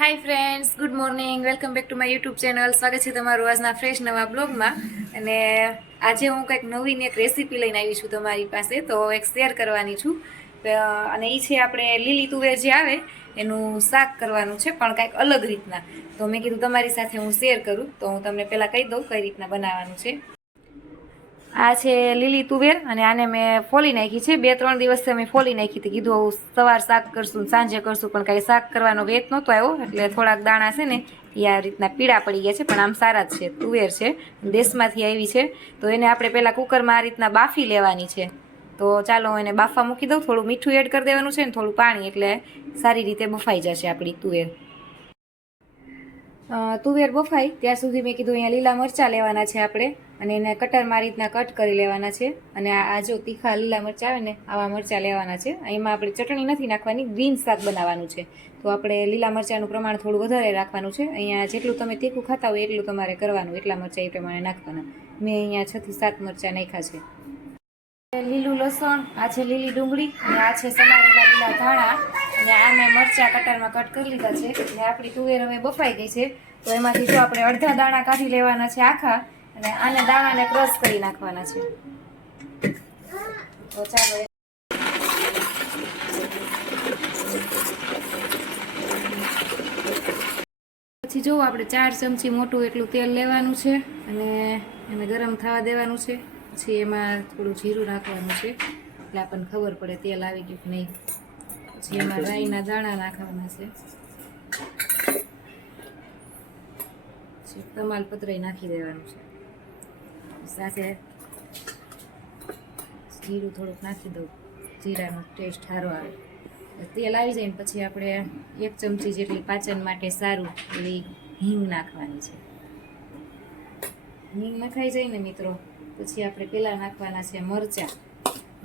Hi friends, good morning. Welcome back to my YouTube channel. સ્વાગત છે તમારું આજના ફ્રેશ નવા બ્લોગમાં. અને આજે હું કંઈક નવીન એક રેસીપી લઈને આવી છું તમારી પાસે, તો એક શેર કરવાની છું. અને એ છે આપણે લીલી તુવેર જે આવે એનું શાક કરવાનું છે, પણ કાંઈક અલગ રીતના. તો મેં કીધું તમારી સાથે હું શેર કરું. તો હું તમને પહેલાં કહી દઉં કઈ રીતના બનાવવાનું છે. આ છે લીલી તુવેર અને આને મેં ફોલી નાખી છે. 2-3 દિવસથી અમે ફોલી નાખી હતી. કીધું સવાર શાક કરશું, સાંજે કરશું, પણ કાંઈ શાક કરવાનો વેત નહોતો આવ્યો. એટલે થોડાક દાણા છે ને એ આ રીતના પીળા પડી ગયા છે, પણ આમ સારા જ છે. તુવેર છે, દેશમાંથી આવી છે. તો એને આપણે પહેલાં કુકરમાં આ રીતના બાફી લેવાની છે. તો ચાલો એને બાફવા મૂકી દઉં. થોડું મીઠું એડ કરી દેવાનું છે ને થોડું પાણી, એટલે સારી રીતે બફાઈ જશે આપણી તુવેર. તુવેર બફાઈ ત્યાં સુધી મેં કીધું અહીંયા લીલા મરચાં લેવાના છે આપણે, અને એને કટરમાં આ રીતના કટ કરી લેવાના છે. અને આ જો તીખા લીલા મરચાં આવે ને આવા મરચાં લેવાના છે. એમાં આપણે ચટણી નથી નાખવાની, ગ્રીન શાક બનાવવાનું છે. તો આપણે લીલા મરચાંનું પ્રમાણ થોડું વધારે રાખવાનું છે. અહીંયા જેટલું તમે તીખું ખાતા હોય એટલું તમારે કરવાનું, એટલા મરચાં એ પ્રમાણે નાખવાના. મેં અહીંયા 6 થી 7 મરચાં નાખ્યા છે. લીલું લસણ, આ છે લીલી ડુંગળી, અને આ છે સમારેલા લીલા ધાણા, અને આ મેં મરચાં કટરમાં કટ કરી લીધા છે. અને આપણી તુવેર હવે બફાઈ ગઈ છે. તો એમાંથી જો આપણે અડધા દાણા કાઢી લેવાના છે આખા, અને આને દાણાને ક્રશ કરી નાખવાના છે. તો ચાલો પછી જો આપણે 4 ચમચી મોટું એટલું તેલ લેવાનું છે, અને એને ગરમ થવા દેવાનું છે. પછી એમાં થોડું જીરું નાખવાનું છે, એટલે આપણને ખબર પડે તેલ આવી ગયું કે નહીં. પછી એમાં રાઈના દાણા નાખવાના છે. પછી તમાલપત્ર નાખી દેવાનું છે. સાથે જીરું થોડુંક નાખી દઉં, જીરાનો ટેસ્ટ સારો આવે. તેલ આવી જાય ને પછી આપણે 1 ચમચી જેટલી પાચન માટે સારું એવી હિંગ નાખવાની છે. હિંગ નખાઈ જાય ને મિત્રો, પછી આપણે પેલા નાખવાના છે મરચાં.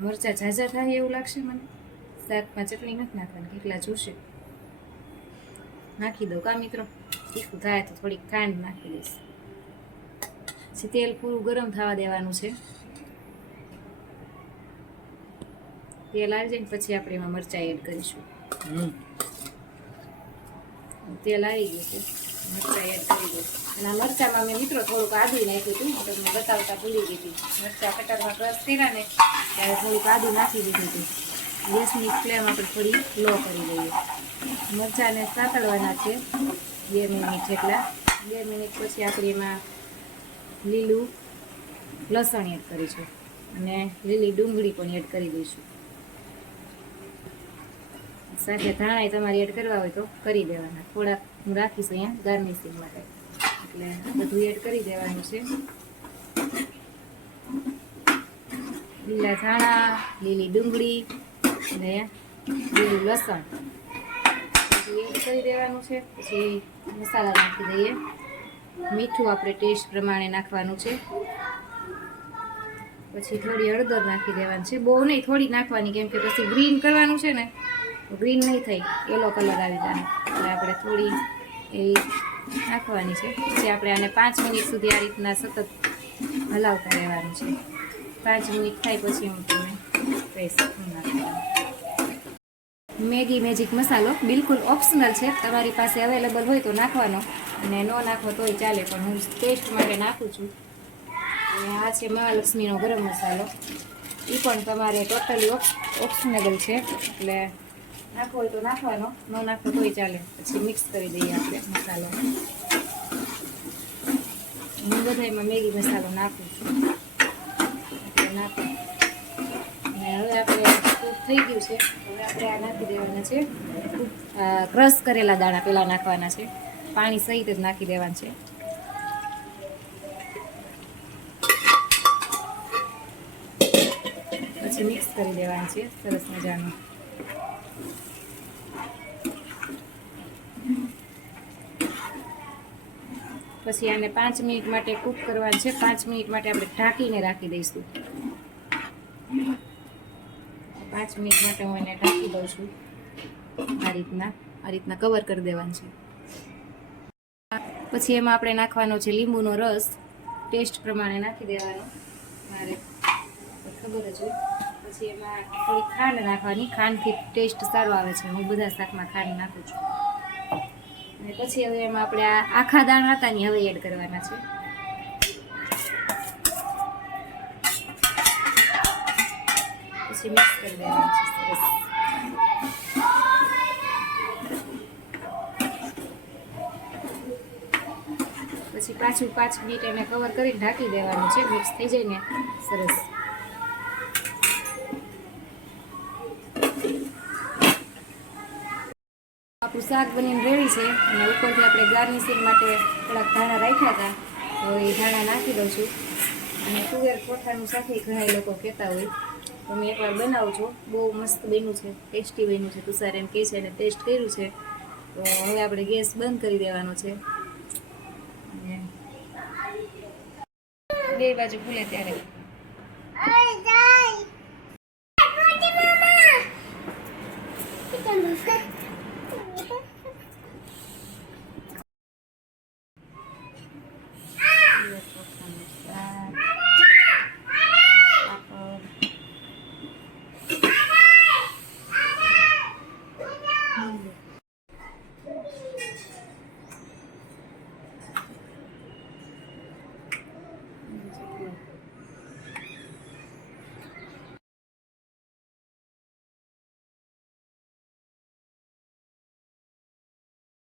મરચાં ઝાઝા થાય એવું લાગશે મને. શાકમાં ચટણી નથી નાખવાની, કેટલા જોશે નાખી દઉં કા મિત્રો. તીખું થાય તો થોડીક ખાંડ નાખી દઈશ. પછી તેલ પૂરું ગરમ થવા દેવાનું છે. તેલ આવી જાય ને પછી આપણે એમાં મરચાં એડ કરીશું. તેલ આવી ગયું છે, મરચાં એડ કરી દઉં. અને આ મરચાંમાં મેં મિત્રો થોડુંક આદુ નાખ્યું હતું, તમને બતાવતા ભૂલી ગઈ હતી. મરચાં કટરમાં ક્રશ કર્યા ને ત્યારે થોડુંક આદુ નાખી દીધું હતું. ગેસની ફ્લેમ આપણે થોડી લો કરી દઈએ. મરચાંને સાતળવાના છે 2 મિનિટ જેટલા. 2 મિનિટ પછી આપણે એમાં લીલું લસણ એડ કરીશું, અને લીલી ડુંગળી પણ એડ કરી દઈશું. સાથે ધાણા તમારે એડ કરવા હોય તો કરી દેવાના. થોડાક હું રાખીશ અહીંયા ગાર્નિશિંગ માટે, એટલે બધું એડ કરી દેવાનું છે. લીલા ધાણા, લીલી ડુંગળી અને લીલું લસણ બધું એડ કરી દેવાનું છે. પછી મસાલા નાખી દઈએ. મીઠું આપણે ટેસ્ટ પ્રમાણે નાખવાનું છે. પછી થોડી હળદર નાખી દેવાની છે, બહુ નહીં, થોડી નાખવાની, કેમ કે પછી ગ્રીન કરવાનું છે ને, ગ્રીન નહીં થઈ, યલો કલર આવી જાય. એટલે આપણે થોડી એવી નાખવાની છે. પછી આપણે આને 5 મિનિટ સુધી આ રીતના સતત હલાવતા રહેવાનું છે. 5 મિનિટ થાય પછી હું તમને કહીશ શું નાખવાનું. મેગી મેજિક મસાલો બિલકુલ ઓપ્શનલ છે, તમારી પાસે અવેલેબલ હોય તો નાખવાનો, અને ન નાખવો તોય ચાલે, પણ હું ટેસ્ટ માટે નાખું છું. અને આ છે મહાલક્ષ્મીનો ગરમ મસાલો, એ પણ તમારે ટોટલી ઓપ્શનેબલ છે, એટલે નાખવો હોય તો નાખવાનો, ન નાખવો તોય ચાલે. પછી મિક્સ કરી દઈએ આપણે મસાલો. હું બધામાં મેગી મસાલો નાખું છું, એટલે નાખું. અને હવે આપણે કૂક થઈ ગયું છે. હવે આપણે આ નાખી દેવાના છે ક્રશ કરેલા દાણા, પહેલાં નાખવાના છે. પાણી સહિત જ નાખી દેવાના છે. પછી મિક્સ કરી દેવાનું છે સરસ મજાનું. પછી આને 5 મિનિટ માટે કૂક કરવાનું છે. 5 મિનિટ માટે આપણે ઢાંકીને રાખી દઈશું. 5 મિનિટ માટે હું એને ઢાંકી દઉં છું. આ રીતના કવર કરી દેવાનું છે. પછી એમાં આપણે નાખવાનો છે લીંબુનો રસ, ટેસ્ટ પ્રમાણે નાખી દેવાનો, મારે ખબર જ હોય. પછી એમાં થોડી ખાંડ નાખવાની, ખાંડથી ટેસ્ટ સારો આવે છે. હું બધા શાકમાં ખાંડ નાખું છું. અને પછી હવે એમાં આપણે આ આખા દાણા હતા ને હવે એડ કરવાના છે. પછી મિક્સ કરી દેવાનું છે સરસ. પછી પાછું 5 મિનિટ એને કવર કરીને ઢાંકી દેવાનું છે. મિક્સ થઈ જાય ને સરસ. આપણું શાક બનીને રેડી છે અને ઉપરથી આપણે ગાર્નિશિંગ માટે થોડાક ધાણા રાખ્યા હતા, તો એ ધાણા નાખી દઉં છું. અને તુવેર કોઠાનું શાક ઘણા લોકો કહેતા હોય, તો મેં એકવાર બનાવજો, બહુ મસ્ત બન્યું છે, ટેસ્ટી બન્યું છે. તુષાર એમ કહે છે અને ટેસ્ટ કર્યું છે. તો હવે આપણે ગેસ બંધ કરી દેવાનો છે. બે બાજુ ભૂલે ત્યારે